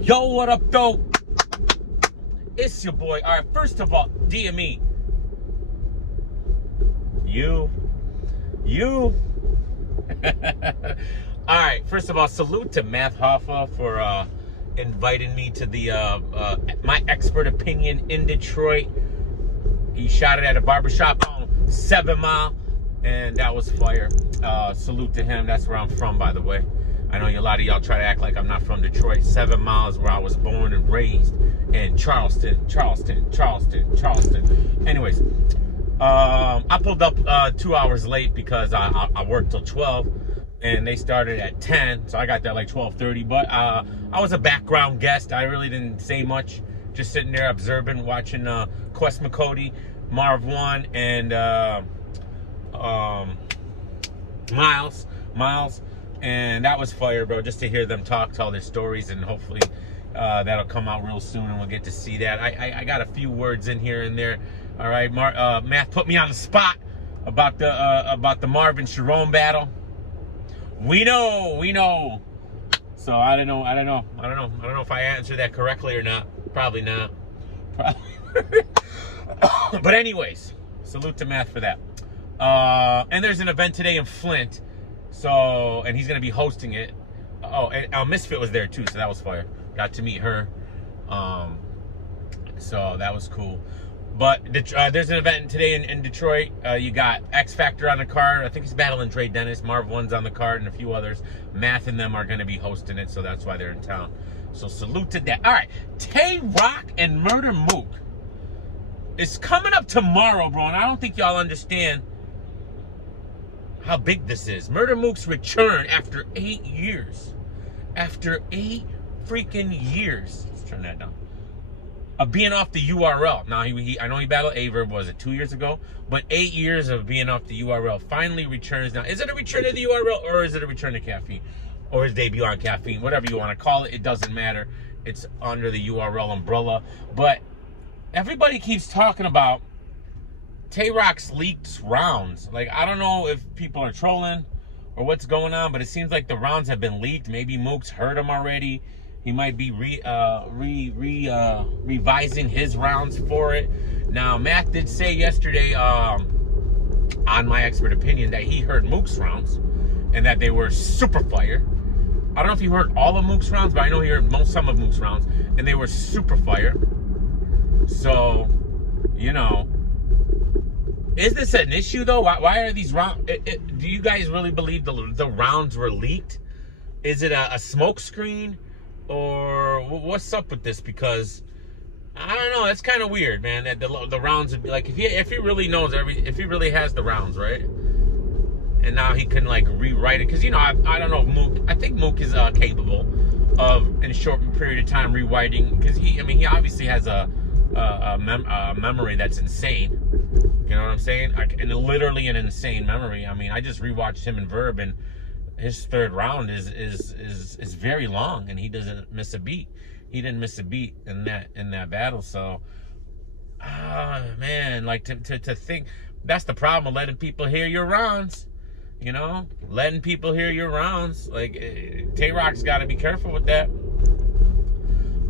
Yo, what up, though? It's your boy. All right, first of all, DME. You. All right, first of all, salute to Matt Hoffa for inviting me to the my expert opinion in Detroit. He shot it at a barbershop on 7 Mile, and that was fire. Salute to him. That's where I'm from, by the way. I know a lot of y'all try to act like I'm not from Detroit. 7 Mile is where I was born and raised. And Charleston. Anyways, I pulled up 2 hours late because I worked till 12. And they started at 10. So I got there like 12:30. But I was a background guest. I really didn't say much. Just sitting there observing, watching Quest McCody, Marv One, and Miles. And that was fire, bro, just to hear them tell their stories, and hopefully that'll come out real soon and we'll get to see that. I got a few words in here and there. All right, Matt put me on the spot about the Marvin Sharon battle. We know. So I don't know if I answered that correctly or not. Probably not. But anyways, salute to Matt for that. And there's an event today in Flint. So, and he's going to be hosting it. Oh, and Misfit was there too, so that was fire. Got to meet her. So that was cool. But there's an event today in Detroit. You got X Factor on the card. I think he's battling Dre Dennis. Marv One's on the card and a few others. Math and them are going to be hosting it, so that's why they're in town. So salute to that. All right, Tay Roc and Murder Mook. It's coming up tomorrow, bro, and I don't think y'all understand how big this is. Murder Mook's return after 8 years. After 8 freaking years. Let's turn that down. Of being off the URL. Now, I know he battled Averb, was it 2 years ago? But 8 years of being off the URL finally returns. Now, is it a return to the URL or is it a return to caffeine? Or his debut on caffeine? Whatever you want to call it, it doesn't matter. It's under the URL umbrella. But everybody keeps talking about Tay Roc's leaked rounds. Like, I don't know if people are trolling or what's going on, but it seems like the rounds have been leaked. Maybe Mook's heard them already. He might be revising his rounds for it. Now, Matt did say yesterday on my expert opinion that he heard Mook's rounds and that they were super fire. I don't know if you heard all of Mook's rounds, but I know he heard some of Mook's rounds, and they were super fire. So, you know, is this an issue, though? Why are these rounds? Do you guys really believe the rounds were leaked? Is it a smoke screen? Or what's up with this? Because, I don't know. It's kind of weird, man, that the rounds would be like, if he really knows if he really has the rounds, right? And now he can, like, rewrite it. Because, you know, I don't know if Mook, I think Mook is capable of, in a short period of time, rewriting. Because he obviously has a memory that's insane. You know what I'm saying? And literally an insane memory. I mean, I just rewatched him in Verb, and his third round is very long, and he doesn't miss a beat. He didn't miss a beat in that battle. So, man, like to think that's the problem with letting people hear your rounds. You know, letting people hear your rounds. Like, Tay Roc's got to be careful with that.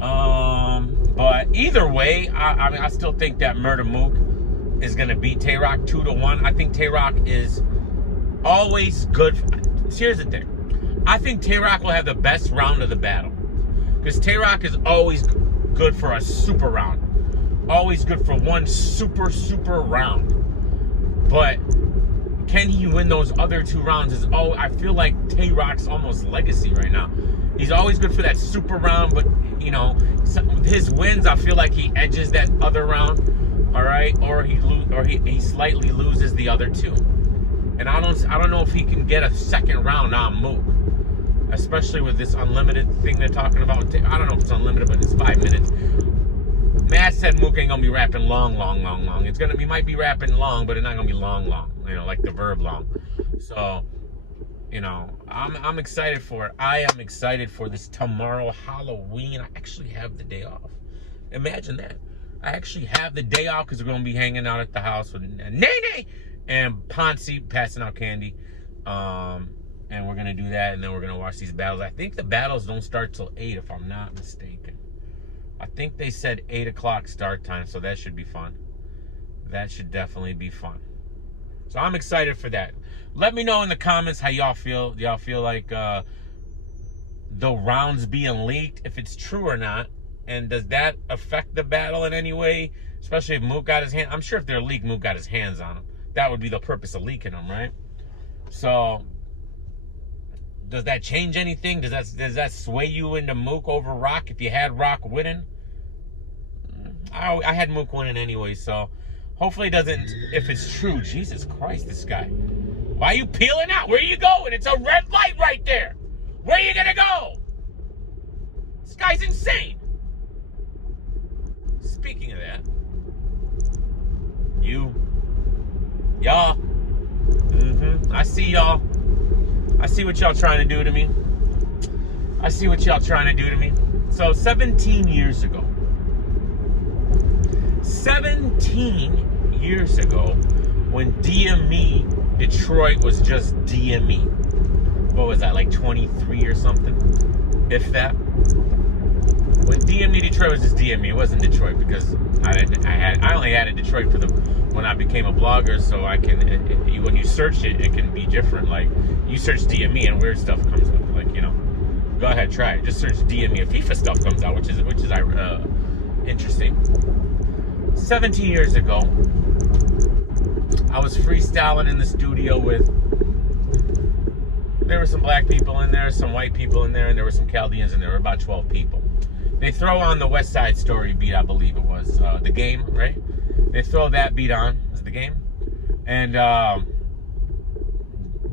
But either way, I still think that Murder Mook is going to beat Tay Roc 2-1. I think Tay Roc is always good. Here's the thing. I think Tay Roc will have the best round of the battle. Because Tay Roc is always good for a super round. Always good for one super round. But can he win those other 2 rounds? I feel like Tay Roc's almost legacy right now. He's always good for that super round, but, you know, his wins, I feel like he edges that other round. All right, or he slightly loses the other 2, and I don't know if he can get a second round on Mook, especially with this unlimited thing they're talking about. I don't know if it's unlimited, but it's 5 minutes. Matt said Mook ain't gonna be rapping long. He might be rapping long, but it's not gonna be long. You know, like the Verb long. So, you know, I'm excited for it. I am excited for this tomorrow, Halloween. I actually have the day off. Imagine that. I actually have the day off because we're going to be hanging out at the house with Nene and Ponce, passing out candy. And we're going to do that, and then we're going to watch these battles. I think the battles don't start till 8, if I'm not mistaken. I think they said 8 o'clock start time, so that should be fun. That should definitely be fun. So I'm excited for that. Let me know in the comments how y'all feel. Do y'all feel like the rounds being leaked, if it's true or not? And does that affect the battle in any way? Especially if Mook got his hand. I'm sure if they're leaked, Mook got his hands on them. That would be the purpose of leaking them, right? So does that change anything? Does that sway you into Mook over Rock if you had Rock winning? I had Mook winning anyway, so hopefully it doesn't. If it's true, Jesus Christ, this guy. Why are you peeling out? Where are you going? It's a red light right there. Where are you gonna go? This guy's insane. Speaking of that, y'all, I see y'all. I see what y'all trying to do to me. I see what y'all trying to do to me. So 17 years ago, 17 years ago, when DME Detroit was just DME. What was that, like 23 or something? If that. When DME Detroit was just DME, it wasn't Detroit, because I only added Detroit when I became a blogger, so I can, when you search it, it can be different. Like, you search DME and weird stuff comes up. Like, you know, go ahead, try it. Just search DME and FIFA stuff comes out, which is interesting. 17 years ago, I was freestyling in the studio there were some black people in there, some white people in there, and there were some Chaldeans in there. There were about 12 people. They throw on the West Side Story beat, I believe it was, The Game, right? They throw that beat on, is The Game. And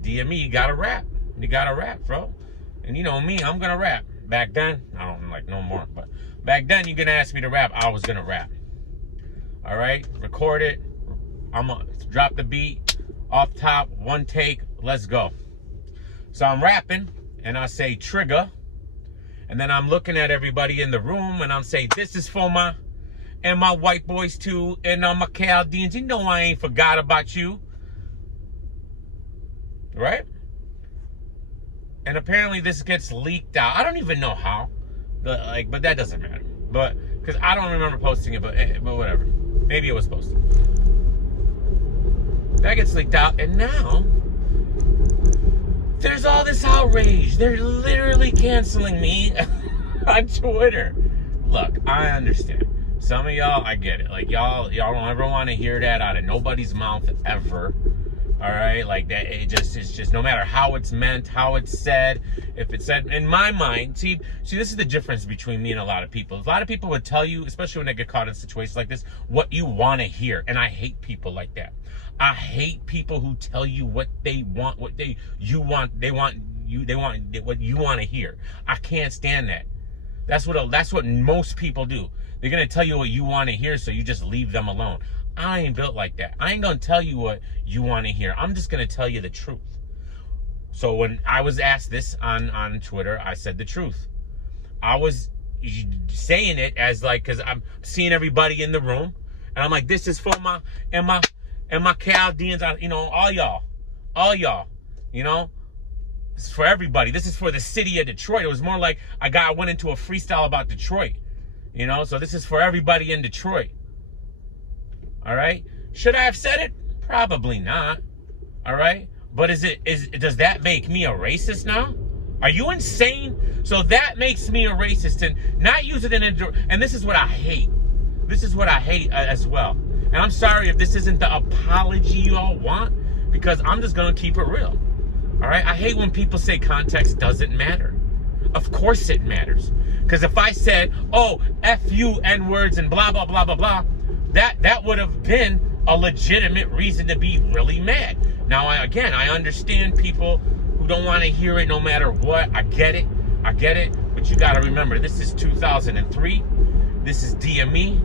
DME, you gotta rap. You gotta rap, bro. And you know me, I'm gonna rap. Back then, I don't like no more, but back then, you're gonna ask me to rap, I was gonna rap. All right, record it. I'm gonna drop the beat off top, one take, let's go. So I'm rapping, and I say trigger, and then I'm looking at everybody in the room, and I'm saying, this is for my white boys too, and my Chaldeans. You know I ain't forgot about you, right? And apparently this gets leaked out. I don't even know how, but that doesn't matter. But because I don't remember posting it, but whatever. Maybe it was posted. That gets leaked out, and now there's all this outrage. They're literally canceling me on Twitter. Look, I understand. Some of y'all, I get it. Like, y'all don't ever want to hear that out of nobody's mouth ever. All right? Like, that, it's just no matter how it's meant, how it's said. If it's said, in my mind, see, this is the difference between me and a lot of people. A lot of people would tell you, especially when they get caught in situations like this, what you want to hear. And I hate people like that. I hate people who tell you what they want, what you want what you want to hear. I can't stand that. That's what most people do. They're gonna tell you what you want to hear, so you just leave them alone. I ain't built like that. I ain't gonna tell you what you want to hear. I'm just gonna tell you the truth. So when I was asked this on Twitter, I said the truth. I was saying it as like, because I'm seeing everybody in the room, and I'm like, this is for my Chaldeans, you know, all y'all, you know, it's for everybody. This is for the city of Detroit. It was more like I went into a freestyle about Detroit, you know, so this is for everybody in Detroit. All right. Should I have said it? Probably not. All right. But does that make me a racist now? Are you insane? So that makes me a racist, and not use it and this is what I hate. This is what I hate as well. And I'm sorry if this isn't the apology you all want, because I'm just going to keep it real. All right? I hate when people say context doesn't matter. Of course it matters. Because if I said, oh, F you, N-words, and blah, blah, blah, blah, blah, that would have been a legitimate reason to be really mad. Now, I understand people who don't want to hear it no matter what. I get it. But you got to remember, this is 2003. This is DME.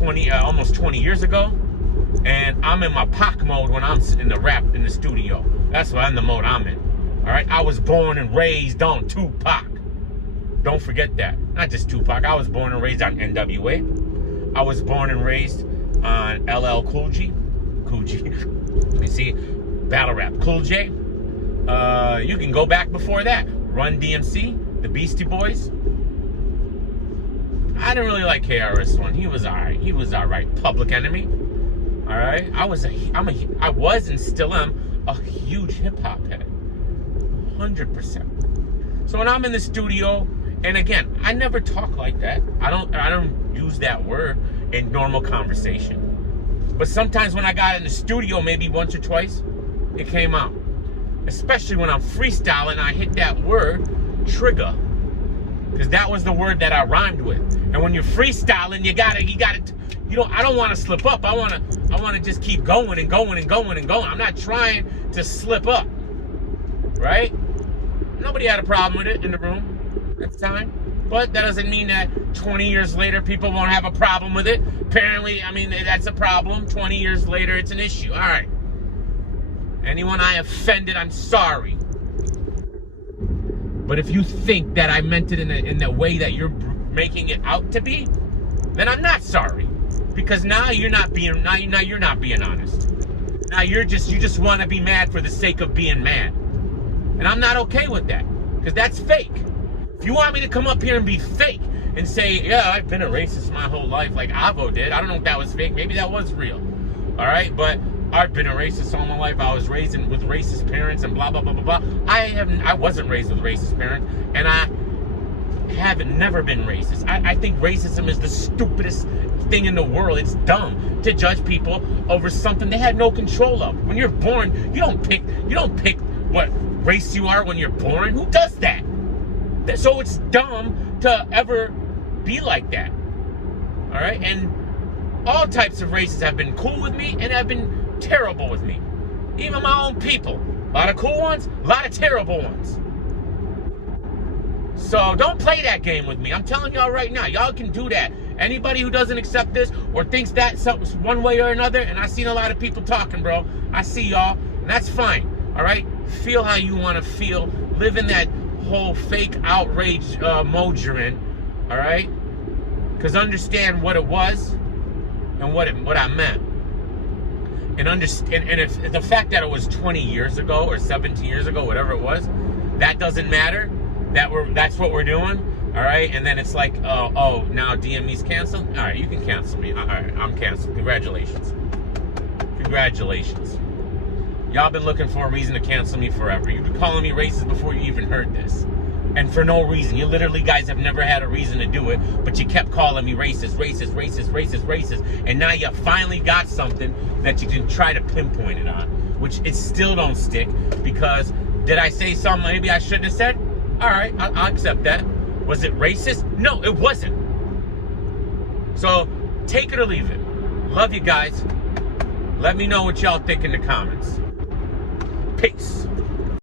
Almost 20 years ago, and I'm in my Pac mode when I'm in the studio. That's what I'm the mode I'm in. All right, I was born and raised on Tupac. Don't forget that. Not just Tupac. I was born and raised on NWA. I was born and raised on LL Cool G. You see, battle rap. Cool J. You can go back before that. Run DMC, the Beastie Boys. I didn't really like KRS-One. He was alright. He was alright. Public Enemy. Alright. I was and still am a huge hip hop head. 100%. So when I'm in the studio, and again, I never talk like that. I don't use that word in normal conversation. But sometimes when I got in the studio, maybe once or twice, it came out. Especially when I'm freestyling, I hit that word, trigger. Because that was the word that I rhymed with. And when you're freestyling, you gotta, I don't want to slip up. I want to just keep going and going and going and going. I'm not trying to slip up, right? Nobody had a problem with it in the room at the time. But that doesn't mean that 20 years later, people won't have a problem with it. Apparently, I mean, that's a problem. 20 years later, it's an issue. All right. Anyone I offended, I'm sorry. But if you think that I meant it in the way that you're making it out to be, then I'm not sorry, because now you're not being honest. Now you just want to be mad for the sake of being mad, and I'm not okay with that, because that's fake. If you want me to come up here and be fake and say, yeah, I've been a racist my whole life, like Avo did, I don't know if that was fake. Maybe that was real. All right, but I've been a racist all my life. I was raised with racist parents and blah, blah, blah, blah, blah. I wasn't raised with racist parents, and I haven't never been racist. I think racism is the stupidest thing in the world. It's dumb to judge people over something they had no control of. When you're born, you don't pick what race you are when you're born. Who does that? So it's dumb to ever be like that. All right? And all types of races have been cool with me and have been terrible with me. Even my own people. A lot of cool ones, a lot of terrible ones. So don't play that game with me. I'm telling y'all right now, y'all can do that. Anybody who doesn't accept this or thinks that something's one way or another, and I've seen a lot of people talking, bro. I see y'all, and that's fine. All right? Feel how you want to feel. Live in that whole fake outrage mode you're in. All right? Because understand what it was and what I meant. And if the fact that it was 20 years ago or 17 years ago, whatever it was, that doesn't matter. That's what we're doing. All right, and then it's like, now DME's canceled. All right, you can cancel me. All right, I'm canceled. Congratulations. Y'all been looking for a reason to cancel me forever. You've been calling me racist before you even heard this, and for no reason. You literally guys have never had a reason to do it, but you kept calling me racist, and now you finally got something that you can try to pinpoint it on, which it still don't stick. Because did I say something maybe I shouldn't have said? All right, I'll accept that. Was it racist? No, it wasn't. So take it or leave it. Love you guys. Let me know what y'all think in the comments. Peace.